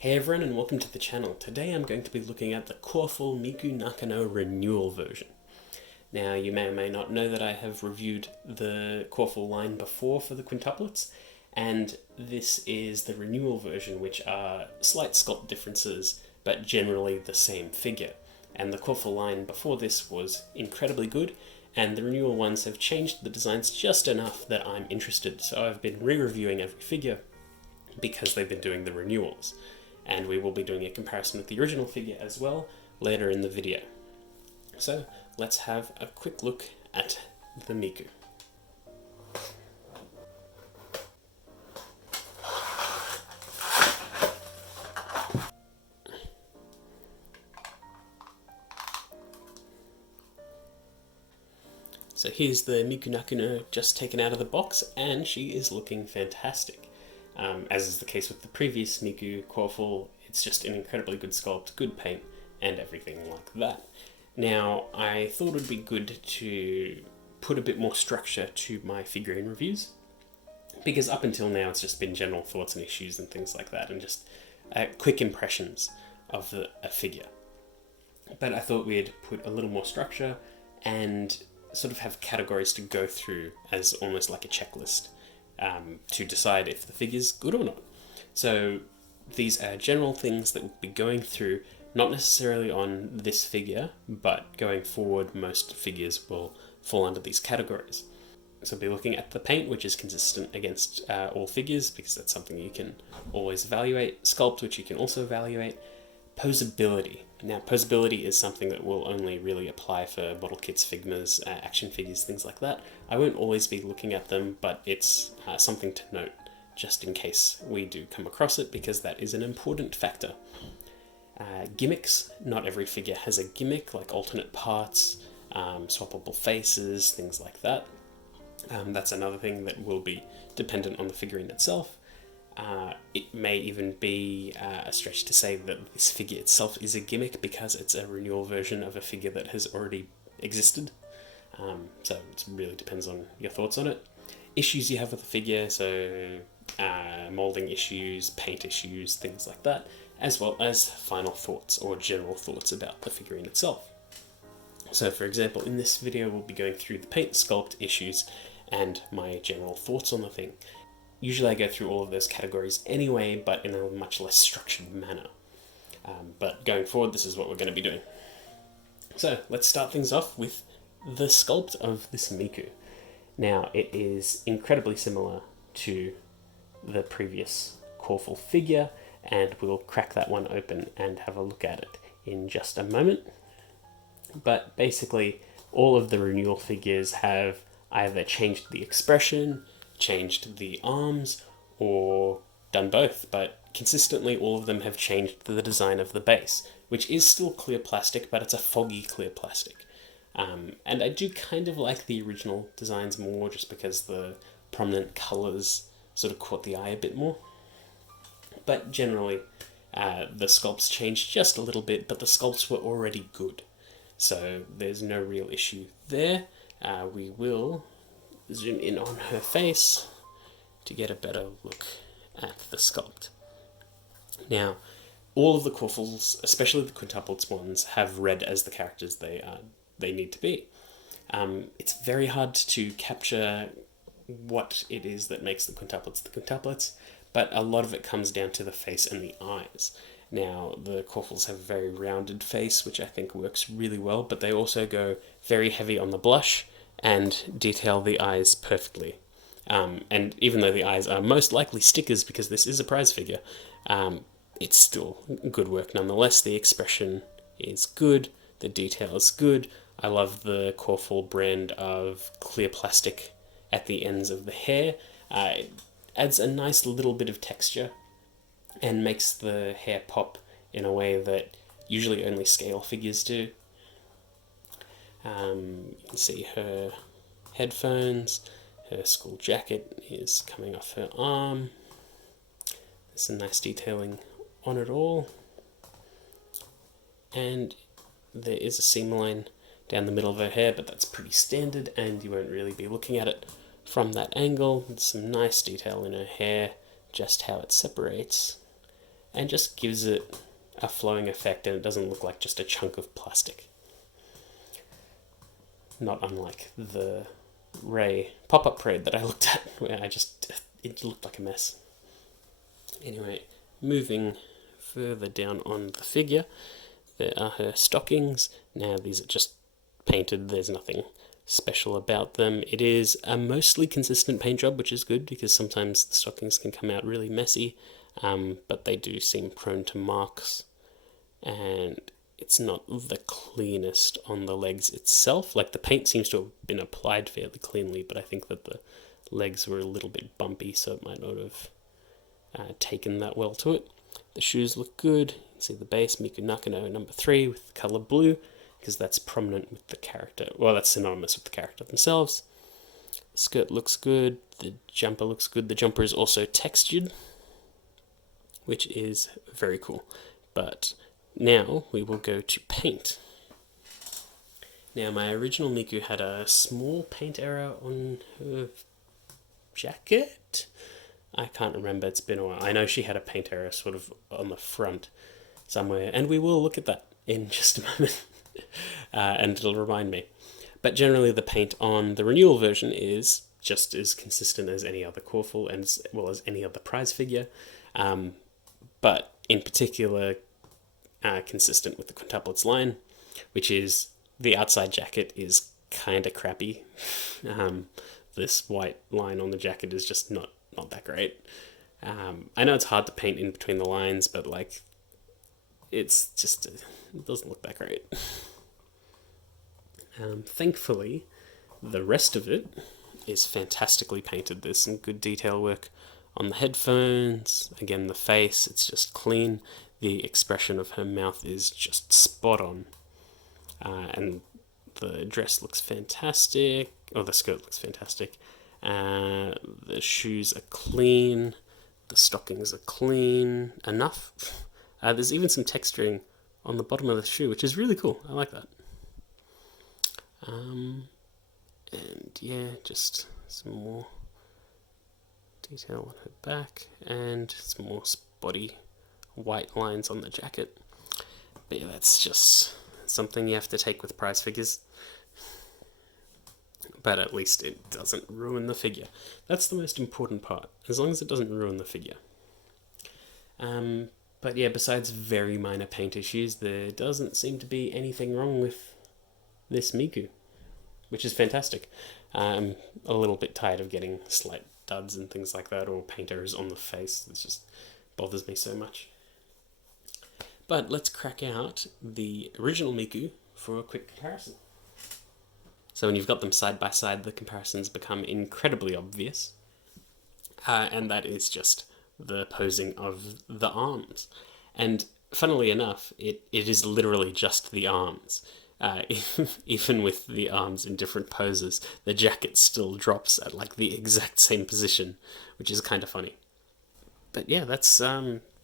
Hey everyone and welcome to the channel. Today I'm going to be looking at the Coreful Miku Nakano renewal version. Now you may or may not know that I have reviewed the Coreful line before for the quintuplets, and this is the renewal version, which are slight sculpt differences but generally the same figure. And the Coreful line before this was incredibly good, and the renewal ones have changed the designs just enough that I'm interested, so I've been re-reviewing every figure because they've been doing the renewals. And we will be doing a comparison with the original figure as well later in the video. So let's have a quick look at the Miku. So here's the Miku Nakano just taken out of the box, and she is looking fantastic. As is the case with the previous Miku Coreful, it's just an incredibly good sculpt, good paint, and everything like that. Now, I thought it would be good to put a bit more structure to my figurine reviews, because up until now it's just been general thoughts and issues and things like that, and just quick impressions of a figure. But I thought we'd put a little more structure and sort of have categories to go through as almost like a checklist. To decide if the figure's good or not. So these are general things that we'll be going through, not necessarily on this figure, but going forward most figures will fall under these categories. So we'll be looking at the paint, which is consistent against all figures, because that's something you can always evaluate. Sculpt, which you can also evaluate. Posability. Now, posability is something that will only really apply for model kits, Figmas, action figures, things like that. I won't always be looking at them, but it's something to note, just in case we do come across it, because that is an important factor. Gimmicks. Not every figure has a gimmick, like alternate parts, swappable faces, things like that. That's another thing that will be dependent on the figurine itself. It may even be a stretch to say that this figure itself is a gimmick because it's a renewal version of a figure that has already existed. So it really depends on your thoughts on it. Issues you have with the figure, so molding issues, paint issues, things like that, as well as final thoughts or general thoughts about the figurine itself. So for example, in this video we'll be going through the paint, sculpt issues, and my general thoughts on the thing. Usually I go through all of those categories anyway, but in a much less structured manner. But going forward, this is what we're going to be doing. So let's start things off with the sculpt of this Miku. Now, it is incredibly similar to the previous Coreful figure, and we'll crack that one open and have a look at it in just a moment. But basically, all of the renewal figures have either changed the expression, changed the arms, or done both, but consistently all of them have changed the design of the base, which is still clear plastic, but it's a foggy clear plastic. And I do kind of like the original designs more, just because the prominent colours sort of caught the eye a bit more. But generally, the sculpts changed just a little bit, but the sculpts were already good, so there's no real issue there. We will zoom in on her face to get a better look at the sculpt. Now, all of the Coreful's, especially the quintuplets ones, have red as the characters they need to be. It's very hard to capture what it is that makes the quintuplets, but a lot of it comes down to the face and the eyes. Now, the Corefuls have a very rounded face, which I think works really well, but they also go very heavy on the blush and detail the eyes perfectly. And even though the eyes are most likely stickers because this is a prize figure, it's still good work nonetheless. The expression is good, the detail is good. I love the Coreful brand of clear plastic at the ends of the hair. It adds a nice little bit of texture and makes the hair pop in a way that usually only scale figures do. You can see her headphones, her school jacket is coming off her arm. There's some nice detailing on it all. And there is a seam line down the middle of her hair, but that's pretty standard and you won't really be looking at it from that angle. There's some nice detail in her hair, just how it separates. and just gives it a flowing effect, and it doesn't look like just a chunk of plastic. Not unlike the Ray pop-up parade that I looked at, where it looked like a mess. Anyway, moving further down on the figure, there are her stockings. Now these are just painted, there's nothing special about them. It is a mostly consistent paint job, which is good because sometimes the stockings can come out really messy, but they do seem prone to marks, and it's not the cleanest on the legs itself. Like, the paint seems to have been applied fairly cleanly, but I think that the legs were a little bit bumpy, so it might not have taken that well to it. The shoes look good. You can see the base, Miku Nakano number 3 with the colour blue, because that's prominent with the character. Well, that's synonymous with the character themselves. The skirt looks good. The jumper looks good. The jumper is also textured, which is very cool. But now we will go to paint. Now, my original Miku had a small paint error on her jacket. I can't remember, it's been a while. I know she had a paint error sort of on the front somewhere, and we will look at that in just a moment, and it'll remind me. But generally the paint on the renewal version is just as consistent as any other Coreful, and as well as any other prize figure, but in particular consistent with the Quintuplets line, which is the outside jacket is kind of crappy. This white line on the jacket is just not that great. I know it's hard to paint in between the lines, but like, it's just, it doesn't look that great. Thankfully, the rest of it is fantastically painted. There's some good detail work on the headphones. Again, the face, it's just clean. The expression of her mouth is just spot on. And the dress looks fantastic, or the skirt looks fantastic. The shoes are clean. The stockings are clean enough. There's even some texturing on the bottom of the shoe, which is really cool. I like that. And yeah, just some more detail on her back, and some more spotty white lines on the jacket. But yeah, that's just something you have to take with prize figures. But at least it doesn't ruin the figure. That's the most important part, as long as it doesn't ruin the figure. But yeah, besides very minor paint issues, there doesn't seem to be anything wrong with this Miku, which is fantastic. I'm a little bit tired of getting slight duds and things like that, or paint errors on the face. It just bothers me so much. But let's crack out the original Miku for a quick comparison. So when you've got them side by side, the comparisons become incredibly obvious. And that is just the posing of the arms. And funnily enough, it is literally just the arms. Even with the arms in different poses, the jacket still drops at like the exact same position, which is kind of funny. But yeah, that's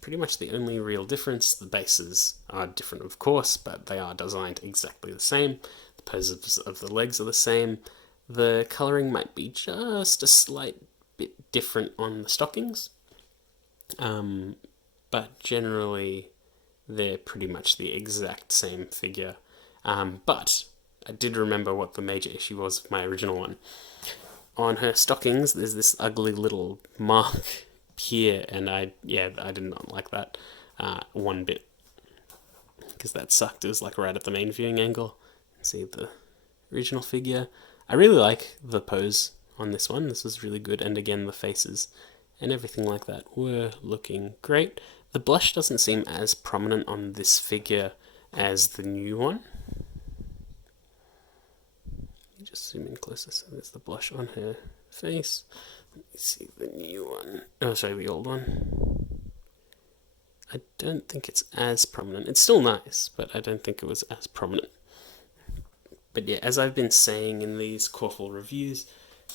pretty much the only real difference. The bases are different, of course, but they are designed exactly the same. The poses of the legs are the same. The colouring might be just a slight bit different on the stockings, but generally they're pretty much the exact same figure. But I did remember what the major issue was with my original one. On her stockings, there's this ugly little mark here, and I did not like that one bit, because that sucked. It was like right at the main viewing angle. See the original figure. I really like the pose on this one. This was really good, and again the faces and everything like that were looking great. The blush doesn't seem as prominent on this figure as the new one. Just zoom in closer. So there's the blush on her face. Let me see the new one. Oh, sorry, the old one. I don't think it's as prominent. It's still nice, but I don't think it was as prominent. But yeah, as I've been saying in these Coreful reviews,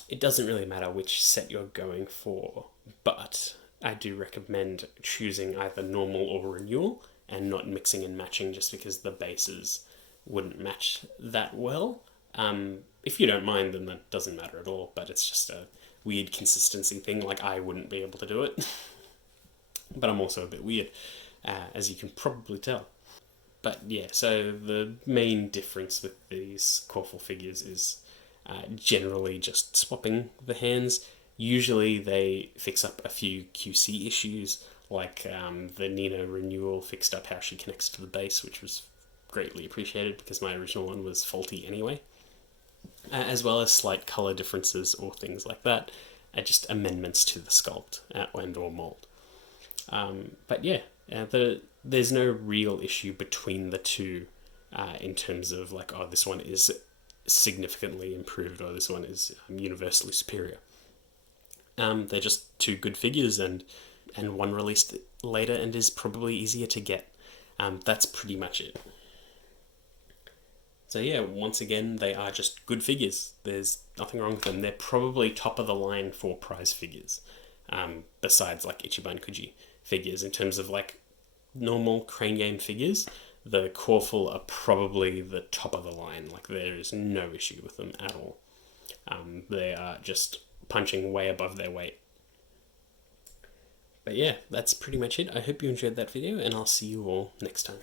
it doesn't really matter which set you're going for, but I do recommend choosing either normal or renewal and not mixing and matching just because the bases wouldn't match that well. If you don't mind, then that doesn't matter at all, but it's just a weird consistency thing. Like, I wouldn't be able to do it, but I'm also a bit weird. as you can probably tell. But yeah, so the main difference with these Coreful figures is generally just swapping the hands. Usually they fix up a few QC issues, like the Nina renewal fixed up how she connects to the base, which was greatly appreciated because my original one was faulty anyway. As well as slight colour differences or things like that, just amendments to the sculpt and or mould. But yeah, there's no real issue between the two in terms of like, oh, this one is significantly improved or this one is universally superior. They're just two good figures, and one released later and is probably easier to get. That's pretty much it. So yeah, once again, they are just good figures. There's nothing wrong with them. They're probably top of the line for prize figures, besides like Ichiban Kuji figures. In terms of like normal Crane Game figures, the Coreful are probably the top of the line. Like there is no issue with them at all. They are just punching way above their weight. But yeah, that's pretty much it. I hope you enjoyed that video, and I'll see you all next time.